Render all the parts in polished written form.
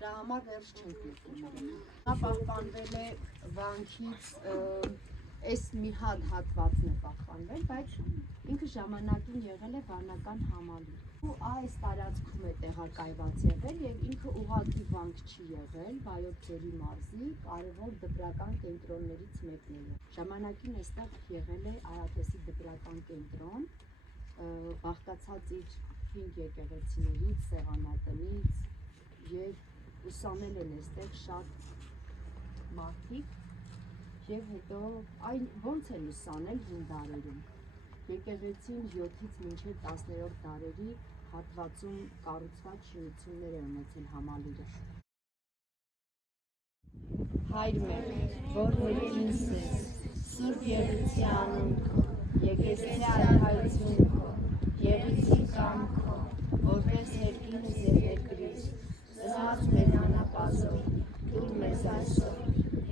Դրա համար վերջ չենք լսում։ Նա պահպանվել է վանքից, այս մի հատ հատվածն է պահպանվել, բայց ինքը ժամանակին եղել է վանական համալիր։ Ու այս տարածքում է տեղակայված եղել եւ ինքը ուղղակի վանք չի եղել, Վայոց ձորի մարզի կարևոր դպրական կենտրոններից մեկն է։ Ժամանակին այստեղ եղել է Արատեսի դպրական կենտրոն, բաղկացած իր 5 եկեղեցիներից, սեղանատնից եւ ուսանել են այստեղ շատ մարդիկ եւ հետո այն ոնց են ուսանել հին դարերում։ Եկեղեցին 7-ից մինչև 10-րդ դարերի հատվածում կառուցված շինություններ է ունեցել համալիրը։ Հայր մեր, որ ներքինս ես, Սուրբ Եղեցի անուն քո, Եկեղեցի արքայություն քո, Եղեցի կամքո, որպես երկինս եւ երկրից, զգաց մեր անապազով, դուր մեզ այսօր,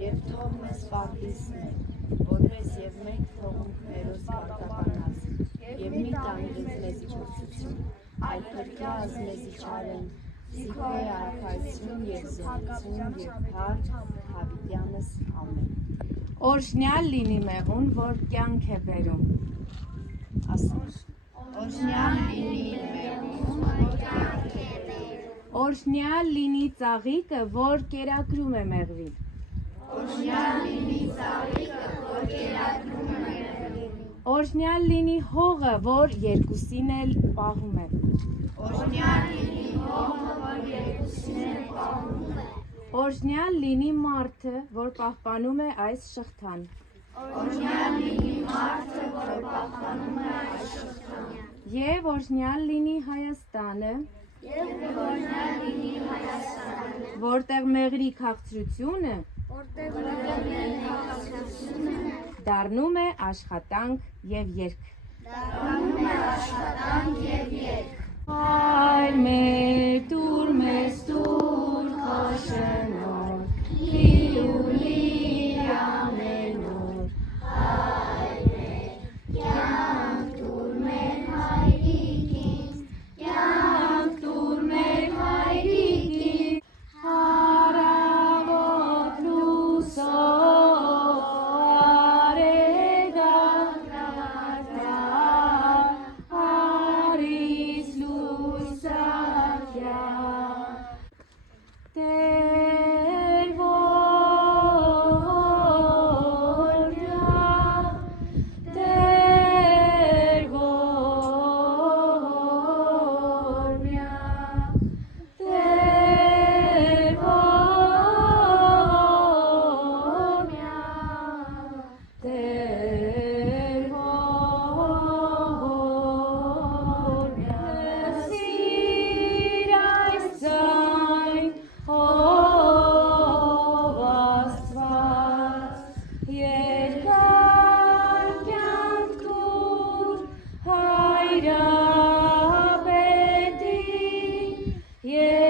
եւ թող մեզ պատիսներ, որպես եւ մենք թողունք մերոս պարտականած, եւ մի տանջես մեզ իջոցություն, այլ փրկած մեզ իջարեն, Սիքոյ արքայություն եւ զորություն եւ փառք Հավիտյանս ամեն։ Օրհնյալ լինի մեղուն, որ կյանք է բերում։ Ասում։ Օրհնյալ լինի մեղուն, որ կյանք է բերում։ Օրհնյալ լինի ծաղիկը, որ կերակրում է մեղվին։ Օրհնյալ լինի ծաղիկը, որ կերակրում է մեղվին։ Օրհնյալ լինի հողը, որ երկուսին էլ պահում է։ Օրհնյալ լինի հողը, որ երկուսին էլ պահում է։ Օրհնյալ լինի մարդը, որ պահպանում է այս շղթան։ Օրհնյալ լինի մարդը, որ պահպանում է այս շղթան։ Եվ օրհնյալ լինի Հայաստանը, Եվ օրհնյալ լինի Հայաստանը, որտեղ մեղրի քաղցրությունը դառնում է աշխատանք եւ երկ։ դառնում է աշխատանք եւ երկ։ Հայր մեր, տուր մեզ տուր քո շնորհ, լի ամենուր։ Հայր մեր, կյանք տուր մեր հայրիկին, կյանք տուր մեր հայրիկին, Հարավոտ լուսո Yeah.